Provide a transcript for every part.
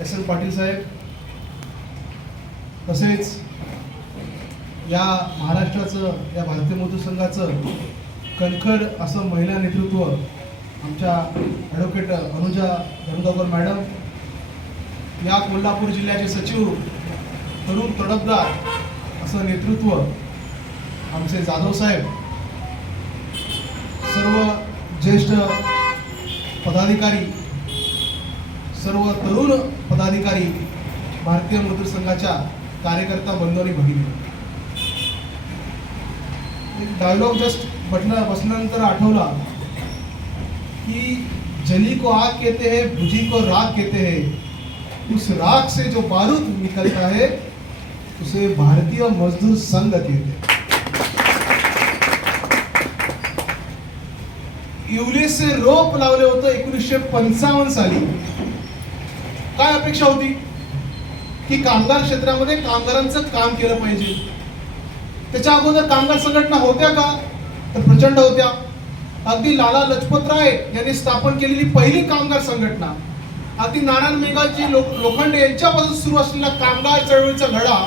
SN. Patil साहेब, तसेच या महाराष्ट्राचं, या भारतीय मजदूर संघाचं कणखर असं महिला नेतृत्व आमच्या ॲडव्होकेट अनुजा धनगावकर मॅडम, या कोल्हापूर जिल्ह्याचे सचिव तरुण तडफदार असं नेतृत्व आमचे जाधव साहेब, सर्व ज्येष्ठ पदाधिकारी, सर्व तरुण पदाधिकारी, भारतीय मजदूर संघाच्या कार्यकर्ता बंधू आणि भगिनी, एक डायलॉग जस्ट बसल्यानंतर आठवला की जली को आग कहते हैं, बुझी को राख कहते हैं, उस राख से जो बारूद निकलता है उसे भारतीय मजदूर संघ कहते हैं. युलेचे रोप लावले होतं 1955 साली. काय अपेक्षा होती की कामगार क्षेत्रामध्ये कामगारांचं काम केलं पाहिजे. त्याच्या अगोदर कामगार संघटना होत्या का? तर प्रचंड होत्या. अगदी लाला लजपतराय यांनी स्थापन केलेली पहिली कामगार संघटना, अगदी नारायण मेघाजी लोखंडे यांच्यापासून सुरू असलेला कामगार चळवळीचा लढा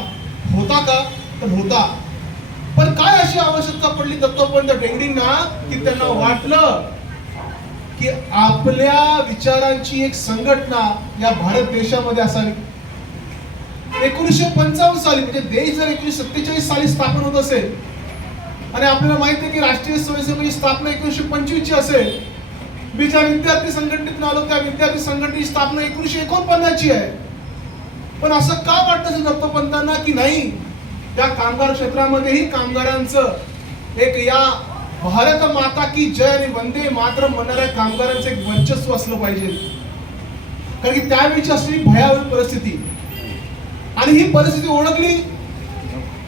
होता का? तर होता. पण काय अशी आवश्यकता पडली दत्तोपंत ठेंगडींना की त्यांना वाटलं की आपल्या विचारांची एक संघटना या भारत देशामध्ये असावी. 1955 साली, म्हणजे देश जर 1947 साली स्थापन होत असेल आणि आपल्याला माहिती आहे की राष्ट्रीय स्वयंसेवकांची स्थापना 1925 ची असेल, मी ज्या विद्यार्थी संघटनेतून आलो त्या विद्यार्थी संघटनेची स्थापना 1949 ची आहे. पण असं का वाटतं असेल दत्तोपंतांना की नाही, त्या कामगार क्षेत्रामध्येही कामगारांचं एक या भारत माता की जय आणि वंदे मातरम म्हणणाऱ्या कामगारांचं एक वर्चस्व असलं पाहिजे. कारण की त्यावेळीची असलेली भयावह परिस्थिती, आणि ही परिस्थिती ओळखली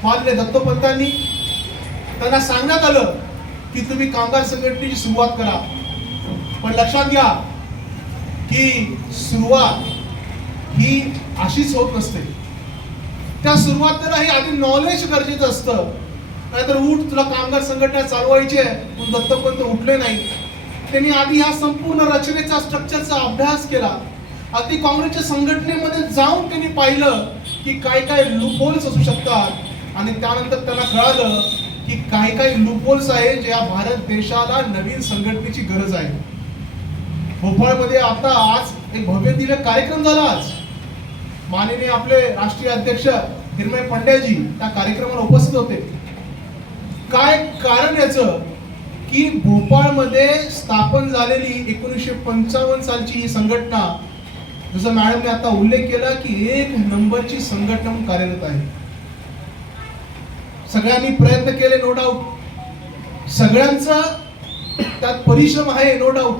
माननीय दत्तोपंतांनी. त्यांना सांगण्यात आलं की तुम्ही कामगार संघटनेची सुरुवात करा. पण लक्षात घ्या की सुरुवात ही अशीच होत नसते. त्या सुरुवातीला ही आधी नॉलेज गरजेचं असतं. नाहीतर उठ तुला कामगार संघटना चालवायची आहे, पण दत्तोपंत उठले नाही. त्यांनी आधी ह्या संपूर्ण रचनेचा, स्ट्रक्चरचा अभ्यास केला. अगदी काँग्रेसच्या संघटनेमध्ये जाऊन त्यांनी पाहिलं की काय काय लूपहोल्स असू शकतात, आणि त्यानंतर त्यांना कळालं की काय काय लूपहोल्स आहे जे या भारत देशाला नवीन संघटनेची गरज आहे. भोपाळमध्ये आता आज एक भव्य दिव्य कार्यक्रम झाला. आज माननीय आपले राष्ट्रीय अध्यक्ष हिरमय पंड्याजी त्या कार्यक्रमाला उपस्थित होते. काय कारण याचं की भोपाळमध्ये स्थापन झालेली 1955 सालची ही संघटना, जसं मॅडमने आता उल्लेख केला की एक नंबरची संघटना म्हणून कार्यरत आहे. सगळ्यांनी प्रयत्न केले, नो डाऊट. सगळ्यांचा त्यात परिश्रम आहे, नो डाऊट.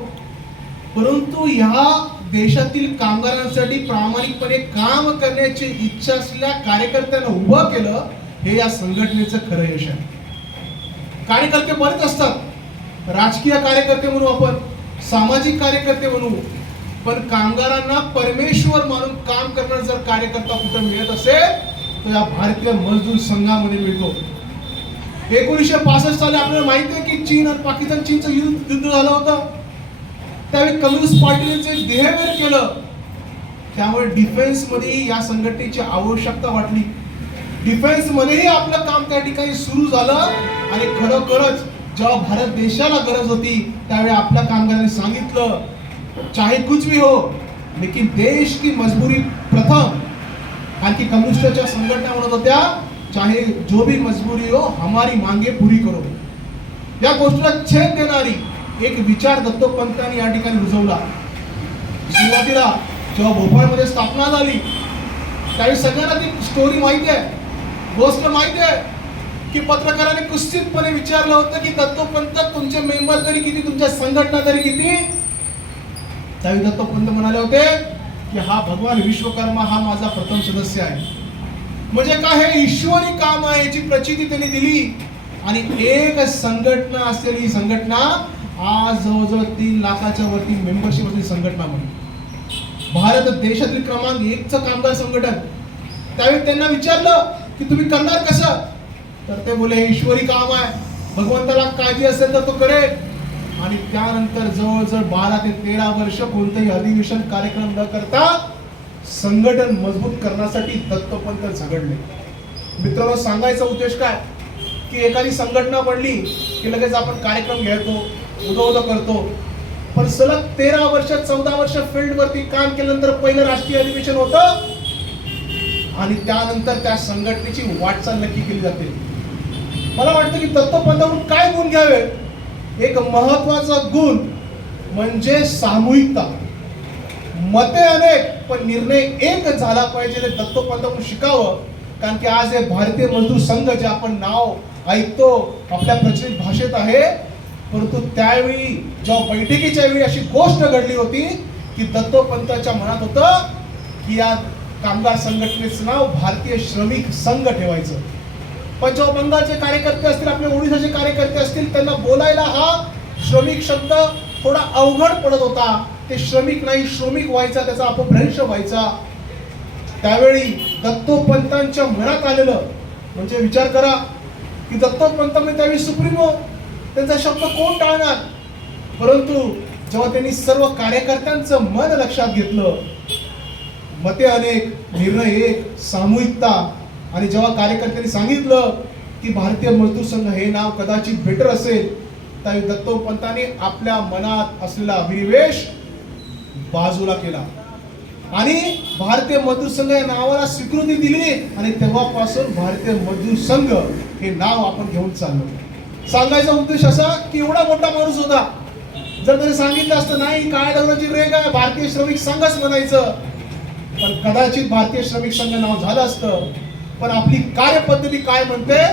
परंतु ह्या देशातील कामगारांसाठी प्रामाणिकपणे काम करण्याची इच्छा असलेल्या कार्यकर्त्यांना उभं केलं, हे या संघटनेचं खरं यश आहे. कार्यकर्ते बरेच असतात, राजकीय कार्यकर्ते म्हणू आपण, सामाजिक कार्यकर्ते म्हणू, पण कामगारांना परमेश्वर मानून काम करणारा जर कार्यकर्ता कुठं मिळत असेल तर या भारतीय मजदूर संघामध्ये मिळतो. 1965 साली आपल्याला माहिती आहे की चीन आणि पाकिस्तान, चीनचं युद्ध झालं होतं. त्यावेळी कम्युनिस्ट पार्टीने जे बिहेवियर केलं, त्यामुळे डिफेन्स मध्ये या संघटनेची आवश्यकता वाटली. डिफेन्स मध्येही आपलं काम त्या ठिकाणी सुरू झालं, आणि खरोखरच जेव्हा भारत देशाला गरज होती त्यावेळी आपल्या कामगारांनी सांगितलं, चाहे कुछ भी हो लेकिन देश की मजबूरी प्रथम. आणखी कम्युनिस्टच्या संघटना म्हणत होत्या, चाहे जो भी मजबूरी हो हमारी मांगे पूरी करो. या गोष्टीला छेद देणारी एक विचार दत्तोपंतांनी या ठिकाणी रुजवला. सुरुवातीला जेव्हा भोपाळमध्ये स्थापना झाली त्यावेळी सगळ्यांना ती स्टोरी माहिती आहे, गोष्ट माहिती आहे की पत्रकारांनी कुस्तीतपणे विचारलं होतं की दत्तोपंत तुमचे मेंबर तरी किती, तुमच्या संघटना तरी किती? त्यावेळी दत्तोपंत म्हणाले होते की हा भगवान विश्वकर्मा हा माझा प्रथम सदस्य आहे. म्हणजे काय, हे ईश्वरी काम आहे याची प्रचिती त्यांनी दिली. आणि एक संघटना असलेली संघटना आज जवळजवळ 3 लाखाच्या वरती मेंबरशिप असलेली संघटना म्हणून भारत देशातील क्रमांक 1चं कामगार संघटन. त्यावेळी त्यांना विचारलं की तुम्ही करणार कसं, तर ते बोले ईश्वरी काम आहे, भगवंताला काळजी असेल तर तो करेल. आणि त्यानंतर जवळजवळ 12 ते 13 वर्ष कोणतेही अधिवेशन कार्यक्रम न करता संघटन मजबूत करण्यासाठी दत्तोपंत झगडले. मित्रांनो, सांगायचा उद्देश काय की एखादी संघटना बनली की लगेच आपण कार्यक्रम घेतो, उदो करतो, पण सलग 13 वर्ष 14 वर्ष फील्ड वरती काम केल्यानंतर पहिलं राष्ट्रीय अधिवेशन होतं आणि त्यानंतर त्या संघटनेची वाटचाल नक्की केली जाते. मला वाटतं की दत्तोपंतांकडून काय गुण घ्यावे. एक महत्वाचा गुण म्हणजे सामूहिकता. मते अनेक पण निर्णय एक झाला पाहिजे हे दत्तोपंतांकडून शिकावं. कारण की आज हे भारतीय मजदूर संघ जे आपण नाव ऐकतो आपल्या प्रचलित भाषेत आहे, परंतु त्यावेळी जेव्हा बैठकीच्या वेळी अशी गोष्ट घडली होती की दत्तोपंतांच्या मनात होतं की या कामगार संघटनेचं नाव भारतीय श्रमिक संघ ठेवायचं. पण जेव्हा बंगालचे कार्यकर्ते असतील, आपले ओडिशाचे कार्यकर्ते असतील, त्यांना बोलायला हा श्रमिक शब्द थोडा अवघड पडत होता. ते श्रमिक नाही श्रमिक व्हायचा, त्याचा अपभ्रंश व्हायचा. त्यावेळी दत्तोपंतांच्या मनात आलेलं म्हणजे विचार करा की दत्तोपंत म्हणजे त्यावेळी सुप्रीमो, त्यांचा शब्द कोण टाळणार. परंतु जेव्हा त्यांनी सर्व कार्यकर्त्यांचं मन लक्षात घेतलं, मते अनेक निर्णय एक, सामूहिकता, आणि जेव्हा कार्यकर्त्यांनी सांगितलं की भारतीय मजदूर संघ हे नाव कदाचित बेटर असेल, त्यावेळी दत्तोपंतांनी आपल्या मनात असलेला अभिनिवेश बाजूला केला आणि भारतीय मजदूर संघ या नावाला स्वीकृती दिली. आणि तेव्हापासून भारतीय मजदूर संघ हे नाव आपण घेऊन चाललो. सांगायचा उद्देश असा की एवढा मोठा माणूस होता, जर त्याने सांगितलं असतं नाही काय डवराची रेग आहे, भारतीय श्रमिक संघच म्हणायचं, पण कदाचित भारतीय श्रमिक संघ नाव झालं असतं. पण आपली कार्यपद्धती काय म्हणते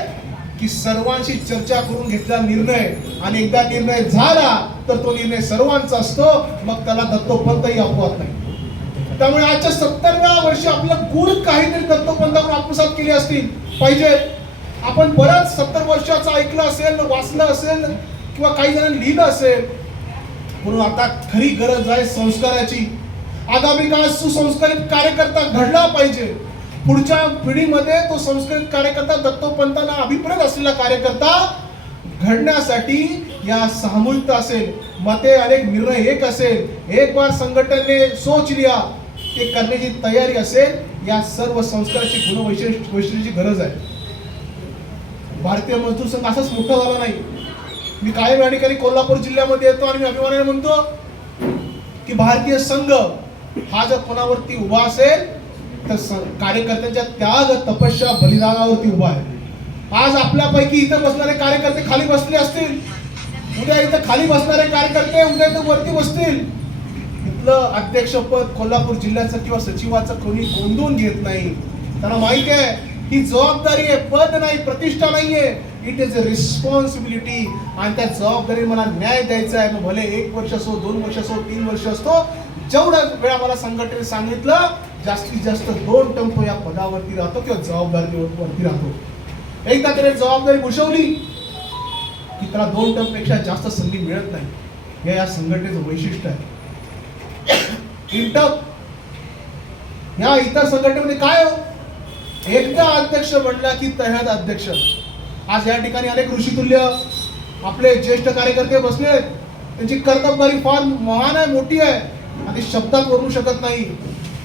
की सर्वांशी चर्चा करून घेतलेला निर्णय, आणि एकदा निर्णय झाला तर तो निर्णय सर्वांचा असतो, मग त्याला दत्तोपंतही अपवाद नाही. त्यामुळे आजच्या 70व्या वर्षी आपलं गुण काहीतरी दत्तोपंतांवर आत्मसात केले असतील पाहिजे. आपण बरंच 70 वर्षाचं ऐकलं असेल, वाचलं असेल किंवा काही जणांनी लिहिलं असेल, म्हणून आता खरी गरज आहे संस्काराची. आगामी काळात सुसंस्कारित कार्यकर्ता घडला पाहिजे. पुढच्या पिढीमध्ये तो संस्कारित कार्यकर्ता, दत्तोपंतांना अभिप्रेत असलेला कार्यकर्ता घडण्यासाठी या सामूहिकता असेल, मते अनेक निर्णय एक असेल, एक बार संघटनेने सोच लिया ते करण्याची तयारी असेल, या सर्व संस्काराची गुणवैशिष्ट्याची गरज आहे. भारतीय मजदूर संघ असाच मोठा झाला नाही. मी कायम या ठिकाणी कोल्हापूर जिल्ह्यामध्ये येतो आणि मी अभिमानाने म्हणतो की भारतीय संघ हा जर कोणावरती उभा असेल तर कार्यकर्त्यांच्या त्याग, तपस्या, बलिदानावरती उभा आहे. आज आपल्यापैकी इथं बसणारे कार्यकर्ते खाली बसले असतील, उद्या इथं खाली बसणारे कार्यकर्ते उद्या इथं वरती बसतील. इथलं अध्यक्षपद कोल्हापूर जिल्ह्याचं किंवा सचिवाचं कोणी गोंधून घेत नाही. त्यांना माहिती आहे ही जबाबदारी आहे, पद नाही, प्रतिष्ठा नाहीये. It is a responsibility. आणि त्या जबाबदारी मला न्याय द्यायचा आहे. मग भले 1 वर्ष असो, 2 वर्ष असो, 3 वर्ष असतो, जेवढा वेळा मला संघटनेने सांगितलं जास्तीत जास्त 2 टर्म तो या पदावरती राहतो किंवा जबाबदारीवरती राहतो. एकदा त्याने जबाबदारी भूषवली की त्याला 2 टर्म पेक्षा जास्त संधी मिळत नाही. हे या संघटनेचं वैशिष्ट्य आहे. इंटप या इतर संघटनेमध्ये काय हो, एकदा अध्यक्ष बनला की तह्यात अध्यक्ष. आज या ठिकाणी अनेक ऋषितुल्य आपले ज्येष्ठ कार्यकर्ते बसले, त्यांची कर्तबगारी फार महान आहे, मोठी आहे, आणि शब्दात वरू शकत नाही.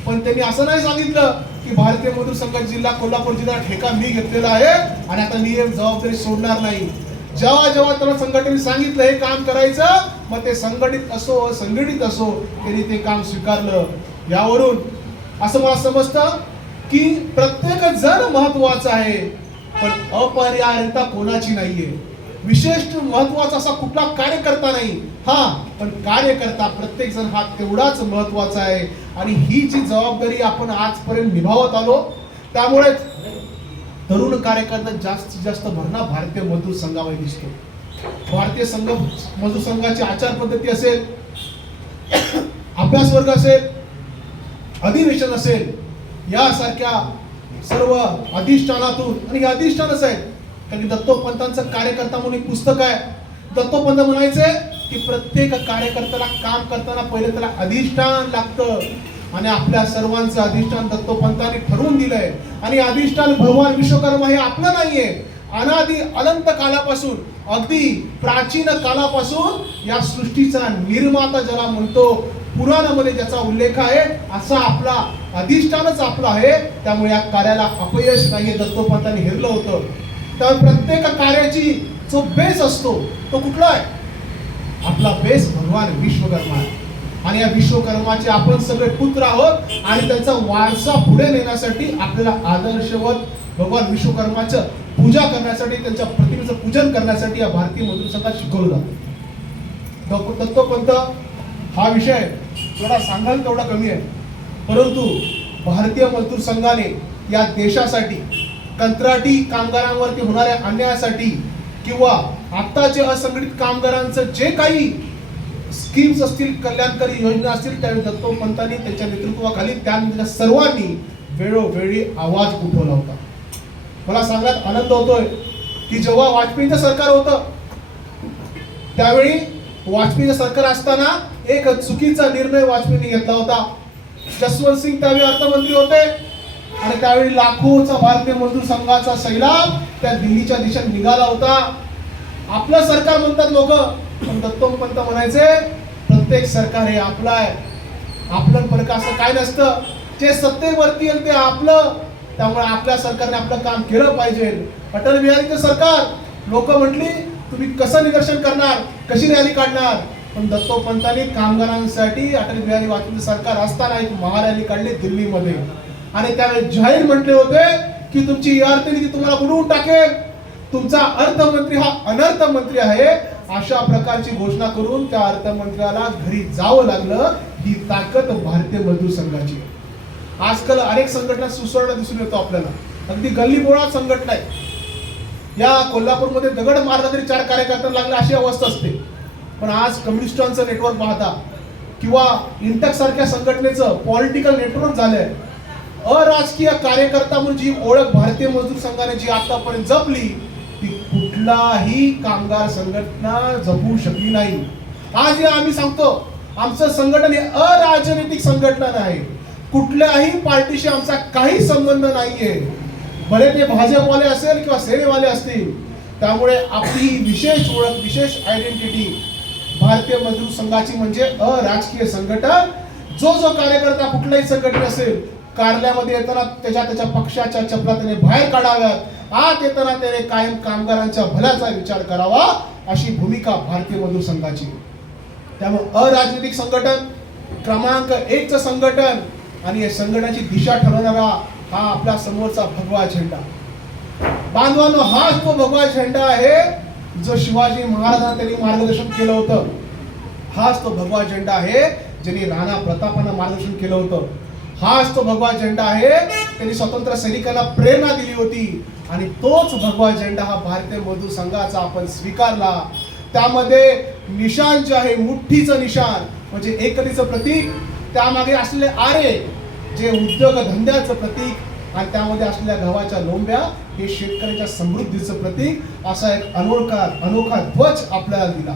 पण त्यांनी असं नाही सांगितलं की भारतीय मजदूर संघ जिल्हा कोल्हापूर जिल्हा ठेका मी घेतलेला आहे आणि आता मी जबाबदारी सोडणार नाही. जेव्हा जेव्हा त्याला संघटनेने सांगितलं हे काम करायचं, मग ते संघटित असो असंघटित असो, त्यांनी ते काम स्वीकारलं. यावरून असं मला समजतं की प्रत्येक जण महत्वाचा आहे, पण अपरिहार्यता कोणाची नाहीये. विशेष महत्वाचा असा कुठला कार्यकर्ता नाही. हा, पण कार्यकर्ता प्रत्येक जण हा तेवढाच महत्वाचा आहे. आणि ही जी जबाबदारी आपण आजपर्यंत निभावत आलो, त्यामुळे तरुण कार्यकर्ता जास्तीत जास्त भरणा भारतीय मजदूर संघावर दिसतो. भारतीय संघ मजदूर संघाची आचार पद्धती असेल, अभ्यास वर्ग असेल, अधिवेशन असेल, यासारख्या सर्व अधिष्ठानातून, आणि हे अधिष्ठानच आहे. कारण दत्तोपंतांचं कार्यकर्ता म्हणून एक पुस्तक आहे. दत्तोपंत म्हणायचे की प्रत्येक कार्यकर्त्याला काम करताना पहिले त्याला अधिष्ठान लागतं, आणि आपल्या सर्वांचं अधिष्ठान दत्तोपंतांनी ठरवून दिलंय. आणि अधिष्ठान भगवान विश्वकर्मा हे आपलं नाहीये. अनादी अनंत कालापासून, अगदी प्राचीन कालापासून या सृष्टीचा निर्माता ज्याला म्हणतो पुराणामध्ये ज्याचा उल्लेख आहे, असा आपला अधिष्ठानच आपला आहे. त्यामुळे या कार्याला अपयश नाही, दत्तोपंतांनी हेरलं होतं. तर प्रत्येक कार्याची जो बेस असतो तो कुठला आहे? आपला बेस भगवान विश्वकर्मा आहे. आणि या विश्वकर्माचे आपण सगळे पुत्र आहोत आणि त्यांचा वारसा पुढे नेण्यासाठी आपल्याला आदर्शवत भगवान विश्वकर्माचं पूजा करण्यासाठी, त्यांच्या प्रतिमेचं पूजन करण्यासाठी या भारतीय मजदूर संघात शिकवलं जातं. दत्तोपंत हा विषय थोडा सांगाल तेवढा कमी आहे, परंतु भारतीय मजदूर संघाने या देशासाठी कंत्राटी कामगारांवरती होणाऱ्या अन्यायासाठी किंवा आत्ताचे असंघटित कामगारांचं जे काही स्कीम्स असतील, कल्याणकारी योजना असतील, त्यावेळी दत्तोपंतांनी त्यांच्या नेतृत्वाखाली त्या सर्वांनी वेळोवेळी आवाज उठवला होता. मला सांगण्यात आनंद होतोय की जेव्हा वाजपेयीचं सरकार होतं त्यावेळी वाजपेयीचं सरकार असताना एक चुकीचा निर्णय वाजपेयींनी घेतला होता. जसवंत सिंग त्यावेळी अर्थमंत्री होते आणि त्यावेळी लाखोचा भारतीय मजदूर संघाचा सैलाब त्या दिल्लीच्या दिशेने निघाला होता. आपलं सरकार म्हणतात लोक, पण दत्तोपंत म्हणायचे प्रत्येक सरकार हे आपलं आहे. आपलं फरक असं काय नसतं, जे सत्तेवरती येईल ते आपलं. त्यामुळे आपल्या सरकारने आपलं काम केलं पाहिजे. अटल बिहारीचं सरकार, लोक म्हटली तुम्ही कसं निदर्शन करणार, कशी रॅली काढणार, पण दत्तोपंतांनी कामगारांसाठी अटल बिहारी वाजपेयी सरकार असताना एक महारॅली काढली दिल्लीमध्ये आणि त्यावेळी जाहीर म्हटले होते की तुमची अर्थनीती तुम्हाला बुडवून टाकेल, तुमचा अर्थमंत्री हा अनर्थ मंत्री आहे. अशा प्रकारची घोषणा करून त्या अर्थमंत्र्याला घरी जावं लागलं. ही ताकद भारतीय मजदूर संघाची. आजकाल अनेक संघटना सुसर्ण दिसून येतो आपल्याला, अगदी गल्लीबोळात संघटना आहे. या कोल्हापूरमध्ये दगड मारला तरी 4 कार्यकर्ते लागले अशी अवस्था असते. पण आज कम्युनिस्टांचं नेटवर्क पाहता किंवा इंटक सारख्या संघटनेचं पॉलिटिकल नेटवर्क झालंय. अराजकीय कार्यकर्ता म्हणून जी ओळख भारतीय मजदूर संघाने जी आतापर्यंत जपली ती कुठलाही कामगार संघटना जपू शकली नाही. आज या आम्ही सांगतो आमचं संघटन हे अराजनैतिक संघटना आहे. कुठल्याही पार्टीशी आमचा काही संबंध नाहीये, भले ते भाजपवाले असेल किंवा सेनेवाले असतील. त्यामुळे आपली विशेष ओळख, विशेष आयडेंटिटी भारतीय मजदूर संघाची म्हणजे अराजकीय संघटन. जो कार्यकर्ता कुठलाही संघटन असेल, कार्यालयामध्ये येताना त्याच्या पक्षाच्या चपला त्याने बाहेर काढाव्यात, आत येताना त्याने कायम कामगारांच्या भल्याचा विचार करावा, अशी भूमिका भारतीय मजदूर संघाची. त्यामुळे अराजनैतिक संघटन, क्रमांक 1चं संघटन आणि या संघटनाची दिशा ठरवणारा हा आपल्या समोरचा भगवा झेंडा. बांधवांनो, हाच तो भगवा झेंडा आहे जो शिवाजी महाराजांना त्यांनी मार्गदर्शन केलं होतं. हाच तो भगवा झेंडा आहे ज्यांनी राणा प्रतापांना मार्गदर्शन केलं होतं. हाच तो भगवा झेंडा आहे त्यांनी स्वतंत्र सैनिकांना प्रेरणा दिली होती. आणि तोच भगवा झेंडा हा भारतीय मजदूर संघाचा आपण स्वीकारला. त्यामध्ये निशाण जे आहे, मुठ्ठीचं निशाण म्हणजे एकतेचं प्रतीक, त्यामागे असलेले आरे जे उद्योग धंद्याचं प्रतीक आणि त्यामध्ये असलेल्या गव्हाच्या लोंब्या हे शेतकऱ्याच्या समृद्धीचं प्रतीक, असा एक अनोखा ध्वज आपल्याला दिला.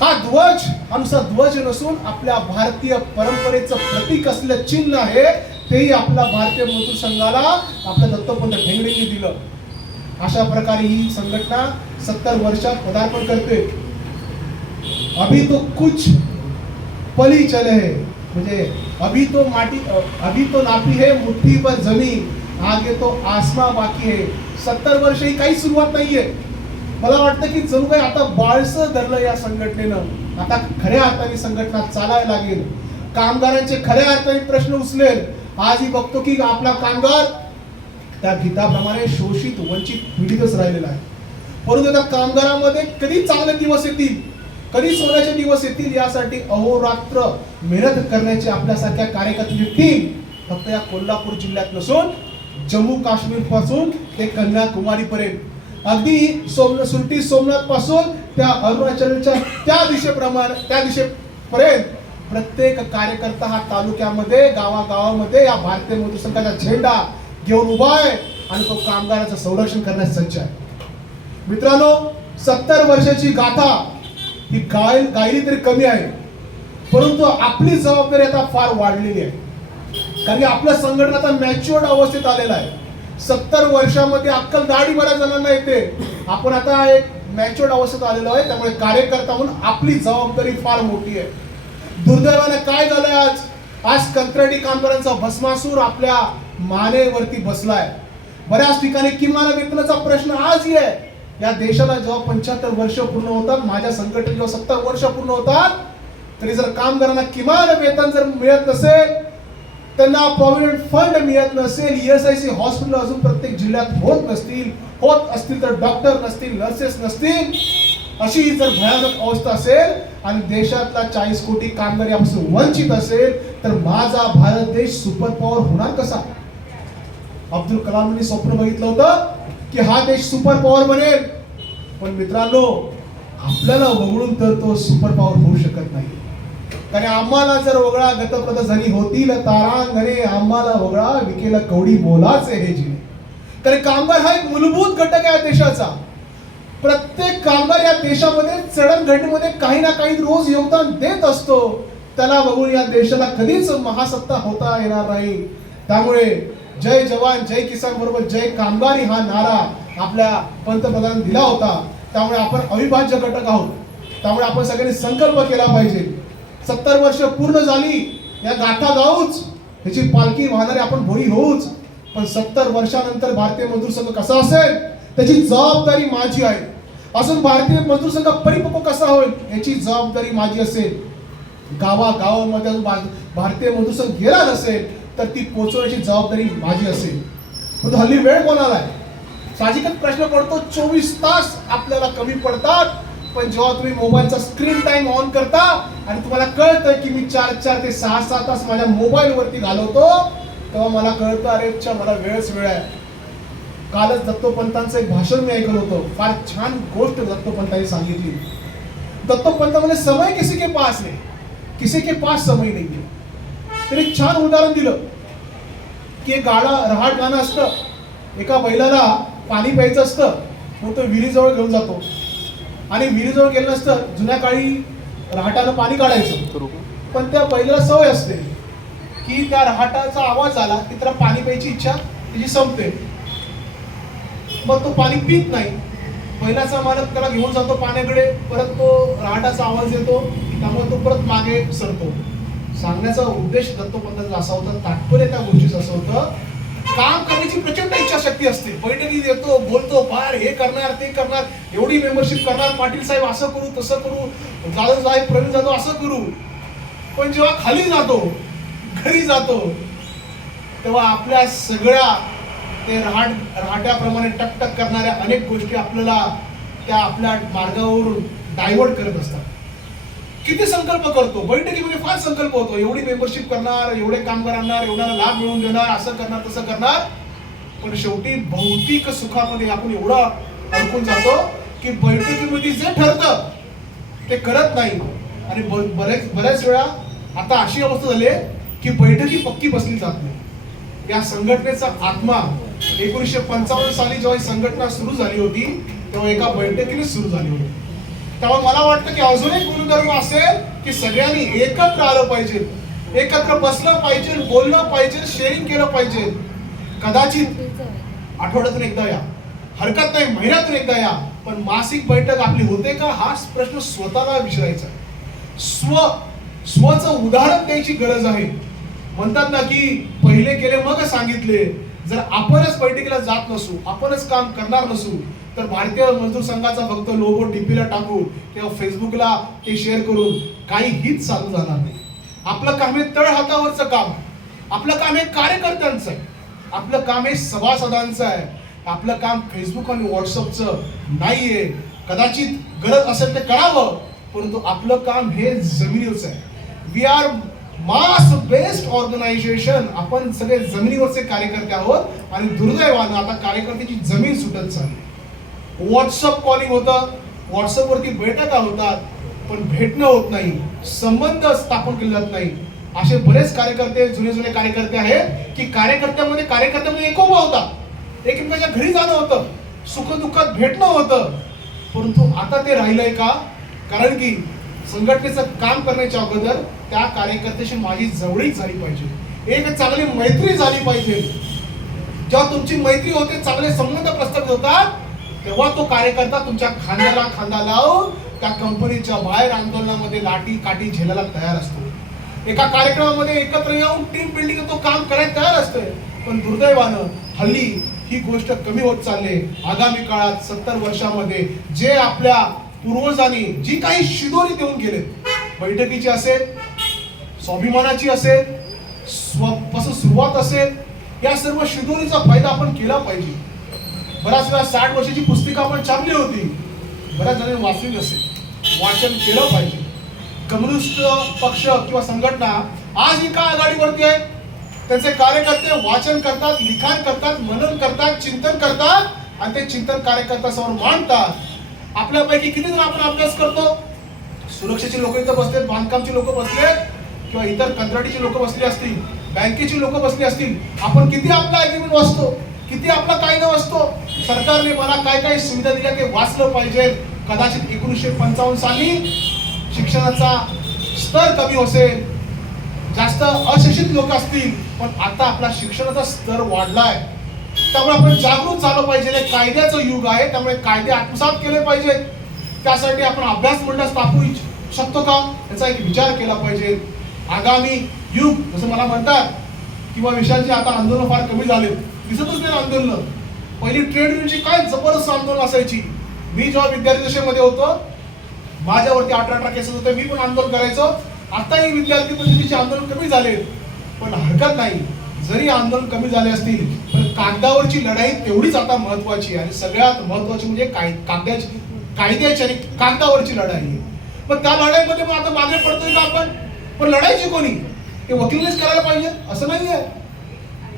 हा ध्वज आमचा ध्वज नसून आपल्या भारतीय परंपरेचं प्रतीक असलेलं चिन्ह आहे. तेही आपला भारतीय मजदूर संघाला आपल्या दत्तोपंत ठेंगडेंनी दिलं. अशा प्रकारे ही संघटना 70 वर्षात पदार्पण करते. अभी तो कुछ पली चले है, म्हणजे अभी तो नापी है मुट्ठी पर जमीन, आगे तो आसमां बाकी है. 70 वर्ष ही काही सुरुवात नाहीये. मला वाटतं की जणू काही आता बाळसं धरलं या संघटनेनं. आता खऱ्या अर्थाने संघटना चालायला लागेल, कामगारांचे खऱ्या अर्थाने प्रश्न उचलेल. आजही बघतो की आपला कामगार त्या गीताप्रमाणे शोषित, वंचित, पीडितच राहिलेला आहे. परंतु त्या कामगारांमध्ये कधी चांगले दिवस येतील, कधी सोन्याचे दिवस येतील, यासाठी अहोरात्र मेहनत करण्याची आपल्यासारख्या कार्यकर्त्यांची टीम फक्त या कोल्हापूर जिल्ह्यात नसून जम्मू काश्मीर पासून ते कन्याकुमारी पर्यंत, अगदी सुरती सोमनाथ पासून त्या अरुणाचलच्या त्या दिशेपर्यंत प्रत्येक कार्यकर्ता हा तालुक्यामध्ये, गावागावामध्ये या भारतीय मजदूर संघाचा झेंडा घेऊन उभा आहे आणि तो कामगाराचं संरक्षण करण्यास सज्ज आहे. मित्रांनो, 70 वर्षाची गाथा ही गायली तरी कमी आहे, परंतु आपली जबाबदारी आता फार वाढलेली आहे. कारण की आपलं संघटन आता मॅच्युअर्ड अवस्थेत आलेलं आहे. 70 वर्षामध्ये अक्कल दाढी बऱ्याच जणांना येते. आपण आता एक मॅच्युअर्ड अवस्थेत आलेलो आहे. त्यामुळे कार्यकर्ता म्हणून आपली जबाबदारी फार मोठी आहे. दुर्दैवाने काय झालंय, आज कंत्राटी कामगारांचा भस्मासूर आपल्या मानेवरती बसलाय. बऱ्याच ठिकाणी किमान वेतनाचा प्रश्न आजही आहे. या देशाला जेव्हा 75 वर्ष पूर्ण होतात, माझ्या संघटनेला जेव्हा 70 वर्ष पूर्ण होतात, तरी जर कामगारांना किमान वेतन जर मिळत नसेल, त्यांना प्रॉव्हिडंट फंड मिळत नसेल, ESIC हॉस्पिटल अजून प्रत्येक जिल्ह्यात होत असतील तर डॉक्टर नसतील, नर्सेस नसतील, अशी जर भयानक अवस्था असेल आणि देशातला 40 कोटी कामगार यापासून वंचित असेल, तर माझा भारत देश सुपर पॉवर होणार कसा? अब्दुल कलामांनी स्वप्न बघितलं होतं की हा देश सुपर पॉवर बनेल, पण मित्रांनो आपल्याला वगळून तर तो सुपर पॉवर होऊ शकत नाही. कारण आम्हाला जर वगळा गतप्रधानी होतील तारांगणे, आम्हाला वगळा विकेला कवडी मोलाचे हे जिने. कारण कामगार हा एक मूलभूत घटक आहे देशाचा. प्रत्येक कामगार या देशामध्ये जडणघडणीमध्ये काही ना काही रोज योगदान देत असतो. त्याला बघून या देशाला कधीच महासत्ता होता येणार नाही. त्यामुळे जय जवान जय किसान बरोबर जय कामगार हा नारा आपल्या पंतप्रधानांनी दिला होता. त्यामुळे आपण अविभाज्य घटक आहोत. त्यामुळे आपण सगळ्यांनी संकल्प केला पाहिजे. 70 वर्ष पूर्ण झाली, या गाठा जाऊच, ह्याची पालखी वाहणारे आपण भोई होऊच. पण 70 वर्षानंतर भारतीय मजदूर संघ कसा असेल त्याची जबाबदारी माझी आहे. अजून भारतीय मजदूर संघ परिपक्व कसा होईल याची जबाबदारी माझी असेल. गावागावामध्ये भारतीय मजदूर संघ गेला नसेल तर ती पोहोचवण्याची जबाबदारी माझी असेल. पण हल्ली वेळ कोणाला आहे? साहजिकच प्रश्न पडतो, 24 तास आपल्याला कमी पडतात. पण जेव्हा तुम्ही मोबाईलचा स्क्रीन टाइम ऑन करता आणि तुम्हाला कळतं की मी 4 ते 6 तास माझ्या मोबाईल वरती घालवतो, तेव्हा मला कळतं अरे मला वेळ आहे. कालच दत्तोपंतांचं एक भाषण मी ऐकलं होतं. फार छान गोष्ट दत्तोपंतांनी सांगितली. दत्तोपंत म्हणजे समय किसी के पास नहीं, किसी के पास समय नहीं है. तरी छान उदाहरण दिलं की एक रहाट गाणं असतं. एका बैलाला पाणी प्यायचं असतं, मग तो विहिरीजवळ घेऊन जातो आणि विहिरीजवळ गेलं नसतं, जुन्या काळी रहाटानं पाणी काढायचं. पण त्या बैलाला सवय असते की त्या रहाटाचा आवाज आला की त्याला पाणी प्यायची इच्छा त्याची संपते. मग तो पाणी पित नाही. बैलाचा मालक त्याला घेऊन जातो पाण्याकडे, परत तो रहाटाचा आवाज येतो, त्यामुळे तो परत मागे सरतो. सांगण्याचा उद्देश दत्तोपंतांचा असा होता, तात्पर्य त्या गोष्टीचं असं होतं, काम करण्याची प्रचंड इच्छाशक्ती असते. बैठकीत येतो, बोलतो, फार हे करणार ते करणार, एवढी मेंबरशिप करणार, पाटील साहेब असं करू तसं करू, जाधव साहेब प्रवीण जाधव असं करू. पण जेव्हा खाली जातो, घरी जातो, तेव्हा आपल्या सगळ्या ते रहाट्याप्रमाणे टकटक करणाऱ्या अनेक गोष्टी आपल्याला त्या आपल्या मार्गावरून डायव्हर्ट करत असतात. किती संकल्प करतो, बैठकीमध्ये फार संकल्प होतो, एवढी मेंबरशिप करणार, एवढे कामगार आणणार, एवढ्याला लाभ मिळवून देणार, असं करणार तसं करणार. पण शेवटी भौतिक सुखामध्ये आपण एवढं अडकून जातो की बैठकीमध्ये जे ठरतं ते करत नाही. आणि बऱ्याच वेळा आता अशी अवस्था झाली की बैठकी पक्की बसली जात नाही. या संघटनेचा आत्मा 1955 साली जेव्हा ही संघटना सुरू झाली होती तेव्हा एका बैठकीने सुरू झाली होती. तेव्हा मला वाटतं की अजून एक गुणधर्म असेल की सगळ्यांनी एकत्र आलं पाहिजे, एकत्र बसलं पाहिजे, बोललं पाहिजे, शेअरिंग केलं पाहिजे. कदाचित आठवड्यातून एकदा या, हरकत नाही महिन्यातून एकदा या, पण मासिक बैठक आपली होते का हा प्रश्न स्वतःला विचारायचा. स्वचं उदाहरण द्यायची गरज आहे. म्हणतात ना की पहिले केले मग सांगितले. जर आपणच बैठकीला जात नसू, आपणच काम करणार नसू, तर भारतीय मजदूर संघाचा फक्त लोगो डीपीला टाकून किंवा फेसबुकला ते शेअर करून काही हित साधू जाणार नाही. आपलं काम हे तळहातावरचं काम, आपलं काम हे कार्यकर्त्यांचं आहे, आपलं काम हे सभासदांचं आहे. आपलं काम फेसबुक आणि व्हॉट्सअपचं नाहीये. कदाचित गरज असेल ते करावं, परंतु आपलं काम हे जमिनीवरचं आहे. We are mass based organisation. आपण सगळे जमिनीवरचे कार्यकर्ते आहोत आणि दुर्दैवानं आता कार्यकर्त्याची जमीन सुटत चालली. व्हॉट्सअप कॉलिंग होतं, व्हॉट्सअपवरती बैठका होतात, पण भेटणं होत नाही, संबंध स्थापन केले जात नाही. असे बरेच कार्यकर्ते, जुने कार्यकर्ते आहेत की कार्यकर्त्यामध्ये एकोपा होता, एकमेकांच्या घरी जाणं होतं, सुखदुःखात भेटणं होतं. परंतु आता ते राहिलंय का? कारण की संघटनेचं काम करण्याच्या अगोदर त्या कार्यकर्त्याशी माझी जवळीक झाली पाहिजे, एक चांगली मैत्री झाली पाहिजे. जेव्हा तुमची मैत्री होते, चांगले संबंध प्रस्थापित होतात, तेव्हा तो कार्यकर्ता तुमच्या खांद्याला खांदा लावून त्या कंपनीच्या बाहेर आंदोलनामध्ये लाठी काठी झेलायला तयार असतो. एका कार्यक्रमामध्ये एकत्र येऊन टीम बिल्डिंग तो काम करायला तयार असते. पण दुर्दैवानं हल्ली ही गोष्ट कमी होत चालली. आगामी काळात 70 वर्षामध्ये जे आपल्या पूर्वजांनी जी काही शिदोरी देऊन गेले, बैठकीची असेल, स्वाभिमानाची असेल, पासून सुरुवात असेल, या सर्व शिदोरीचा फायदा आपण केला पाहिजे. बऱ्याच वेळा 60 वर्षाची पुस्तिका आपण छापली होती, बऱ्याच जणांनी वाचली नसेल, वाचन केलं पाहिजे. कम्युनिस्ट पक्ष किंवा संघटना आज ही काय आघाडीवरती आहे? त्यांचे कार्यकर्ते वाचन करतात, लिखाण करतात, मनन करतात, चिंतन करतात आणि ते चिंतन कार्यकर्त्यासमोर मांडतात. आपल्यापैकी किती जण आपण अभ्यास करतो? सुरक्षेची लोक इथं बसलेत, बांधकामची लोक बसले किंवा इतर कंत्राटीची लोक बसली असतील, बँकेची लोक बसली असतील. आपण किती आपला अग्रीमेंट वाचतो, किती आपला कायदा वाचतो? सरकारने मला काय काय सुविधा दिल्या ते वाचलं पाहिजे. कदाचित 1955 साली शिक्षणाचा स्तर कमी असेल, जास्त अशिक्षित लोक असतील, पण आता आपला शिक्षणाचा स्तर वाढलाय. त्यामुळे आपण जागरूक झालं पाहिजे. कायद्याचं युग आहे, त्यामुळे कायदे आत्मसात केले पाहिजेत. त्यासाठी आपण अभ्यास मंडळ स्थापू शकतो का, याचा एक विचार केला पाहिजे. आगामी युग जसं मला म्हणतात किंवा विषयांची आता आंदोलन फार कमी झाले, दिसतच नाही आंदोलन. पहिली ट्रेड युनियनची काय जबरदस्त आंदोलन असायची. मी जेव्हा विद्यार्थी दशेमध्ये होतो, माझ्यावरती 18 केसेस होते, मी पण आंदोलन करायचो. आताही विद्यार्थी परिषदेचे आंदोलन कमी झाले, पण हरकत नाही. जरी आंदोलन कमी झाले असतील, पण कागदावरची लढाई तेवढीच आता महत्वाची आहे. आणि सगळ्यात महत्वाची म्हणजे कायद्याची आणि कागदावरची लढाई. पण त्या लढाईमध्ये मग आता मागे पडतोय का आपण? पण लढायची कोणी? ते वकिलांनीच करायला पाहिजे असं नाहीये.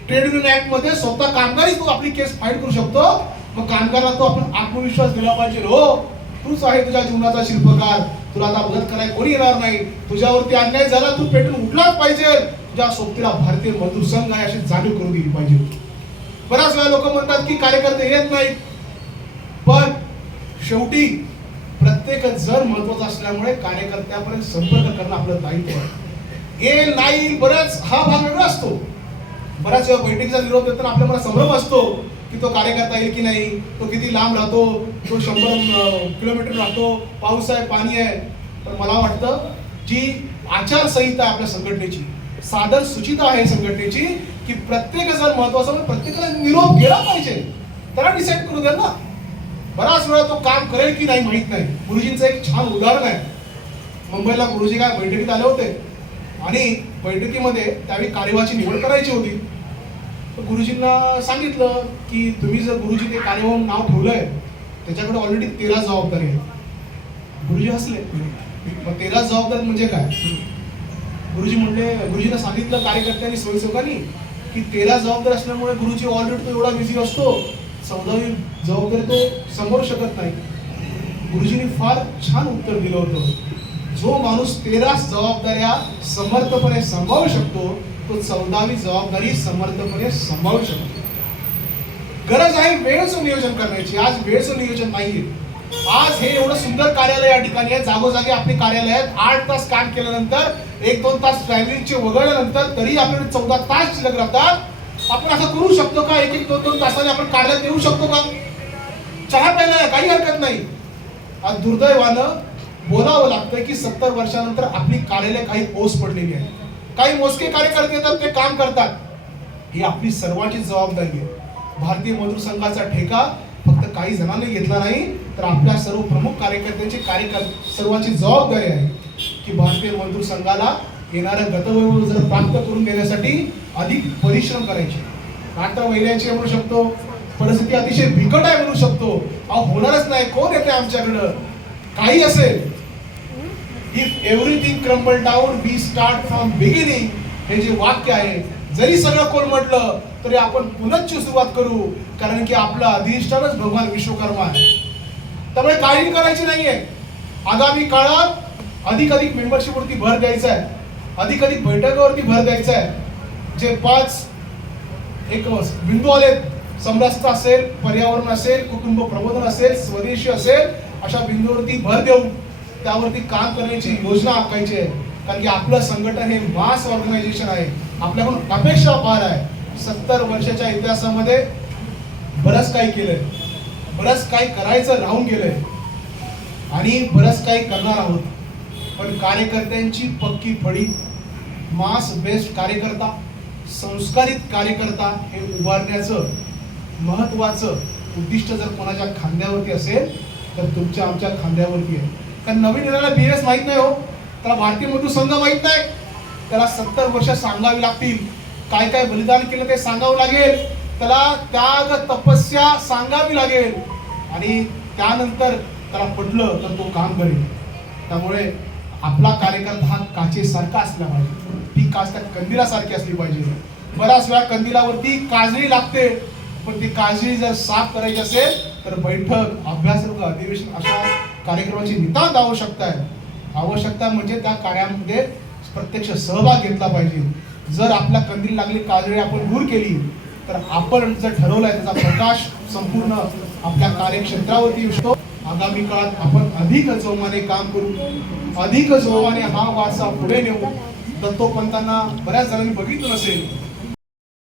ट्रेड युनियन ऍक्ट मध्ये स्वतः कामगारी तू आपली केस फाईल करू शकतो. मग कामगाराला तो आपण आत्मविश्वास दिला पाहिजे. हो, तूच आहे तुझ्या जीवनाचा शिल्पकार, तुला आता मदत करायला कोणी येणार नाही. तुझ्यावरती अन्याय झाला, तू पेटून उठलाच पाहिजे. तुझ्या सोबतीला भारतीय मजदूर संघ आहे अशी जाणीव करून दिली पाहिजे. बऱ्याच वेळा लोक म्हणतात की कार्यकर्ते येत नाहीत, पण शेवटी प्रत्येक जण महत्वाचा असल्यामुळे कार्यकर्त्यापर्यंत संपर्क करणं आपलं दायित्व आहे. येईल नाही बऱ्याच हा भाग वेगळा असतो. बऱ्याच वेळा बैठकीचा निरोप देताना आपल्याला संभ्रम असतो की तो कार्यकर्ता येईल की नाही, तो किती लांब राहतो, तो 100 किलोमीटर राहतो, पाऊस आहे, पाणी आहे. पण मला वाटतं जी आचारसंहिता आपल्या संघटनेची, सादर सूचिता आहे संघटनेची, की प्रत्येक जण महत्वाचा, प्रत्येकाला निरोप गेला पाहिजे. त्याला डिसाईड करू द्या ना. बराच वेळा तो काम करेल की नाही माहित नाही. गुरुजींचं एक छान उदाहरण आहे. मुंबईला गुरुजी काय बैठकीत आले होते आणि बैठकीमध्ये त्यावेळी कार्यवाहाची निवड करायची होती. तर गुरुजींना सांगितलं की तुम्ही जर गुरुजी ते कार्यवाह नाव ठेवलंय, त्याच्याकडे ऑलरेडी 13 जबाबदारी आहे. गुरुजी हसले. मग 13 जबाबदारी म्हणजे काय? गुरुजी म्हणले, गुरुजींना सांगितलं कार्यकर्त्यांनी, स्वयंसेवकांनी की 13 जबाबदारी असल्यामुळे गुरुजी ऑलरेडी तो एवढा बिझी असतो, 14वी जबाबदारी तो समोर शकत नाही. गुरुजींनी फार छान उत्तर दिलं होतं. जो माणूस 13 जबाबदाऱ्या समर्थपणे सांभाळू शकतो, तो 14वी जबाबदारी समर्थपणे सांभाळू शकतो. गरज आहे वेळेचं नियोजन करण्याची. आज वेळेचं नियोजन नाहीये. आज हे एवढं सुंदर कार्यालय या ठिकाणी आहे, जागोजागी आपली कार्यालय आहेत. 8 तास काम केल्यानंतर, 1-2 तास ट्रॅव्हलिंगचे वगळल्यानंतर तरी आपल्याकडे 14 तास शिल्लक राहतात. आपण असं करू शकतो का? 1-2 तासाने आपण कार्यालयात येऊ शकतो का? चहा प्यायला काही हरकत नाही. आज दुर्दैवानं बोलावं लागतं की 70 वर्षानंतर आपली कार्यालय काही ओस पडलेली आहे. काही मोजके कार्यकर्ते येतात, ते काम करतात. ही आपली सर्वांची जबाबदारी आहे. भारतीय मजदूर संघाचा ठेका फक्त काही जणांनी घेतला नाही, तर आपल्या सर्व प्रमुख कार्यकर्त्यांची सर्वांची जबाबदारी आहे की भारतीय मजदूर संघाला येणाऱ्या गतवैभव जर प्राप्त करून देण्यासाठी अधिक परिश्रम करायचे. रात्र महिन्यांची म्हणू शकतो, परिस्थिती अतिशय बिकट आहे म्हणू शकतो. होणारच नाही, कोण येते आमच्याकडं? काही असेल, if everything crumble down we start from beginning, हे जे वाक्य आहे, जरी सगळं कोलमडलं तरी आपण पुनश्च सुरुवात करू, कारण की आपलं अधिष्ठानच भगवान विश्वकर्मा आहे. त्यामुळे काळजी करायची नाहीये. आगामी काळात अधिक मेंबरशिप वरती भर द्यायचा आहे, अधिक बैठकावरती भर द्यायचा आहे. जे 5 एक बिंदू आले, समरसता असेल, पर्यावरण असेल, कुटुंब प्रबोधन असेल, स्वदेशी असेल, अशा बिंदूवरती भर देऊन त्यावरती काम करण्याची योजना आखायची आहे. कारण की आपलं संघटन हे मास ऑर्गनायझेशन आहे. आपल्याकडून अपेक्षा फार आहे. 70 वर्षाच्या इतिहासामध्ये बरंच काही केलंय, बरंच काही करायचं राहून गेलंय आणि बरंच काही करणार आहोत. पण कार्यकर्त्यांची पक्की फळी मास बेस्ड कार्यकर्ता, संस्कारित कार्यकर्ता हे उभारण्याचं महत्वाचं उद्दिष्ट जर कोणाच्या खांद्यावरती असेल तर तुमच्या आमच्या खांद्यावरती आहे. कारण नवीन येणाऱ्याला BS माहित नाही हो, त्याला भारतीय मजदूर संघ माहित नाही, त्याला 70 वर्ष सांगावी लागतील, काय काय बलिदान केलं ते सांगावं लागेल, त्याला त्याग तपस्या सांगावी लागेल आणि त्यानंतर त्याला पटलं तर तो काम करेल. त्यामुळे आपला कार्यकर्ता हा काचेसारखा असला पाहिजे, ती काच त्या कंदिलासारखी असली पाहिजे. बऱ्याच वेळा कंदिलावरती काजळी लागते, पण ती काजळी जर साफ करायची असेल तर बैठक, अभ्यासवर्ग, अधिवेशन अशा कार्यक्रमाची नितांत आवश्यकता आहे. आवश्यकता म्हणजे त्या कार्यामध्ये प्रत्यक्ष सहभाग घेतला पाहिजे. जर आपल्या कंदील लागली काजळी आपण दूर केली तर आपण जर ठरवलंय त्याचा प्रकाश संपूर्ण आपल्या कार्यक्षेत्रावरती येऊ शकतो. आगामी काळात आपण अधिक जोमाने काम करू, अधिक जोमाने हा वारसा पुढे नेऊ. दत्तोपंतांना बऱ्याच जणांनी बघितलं नसेल,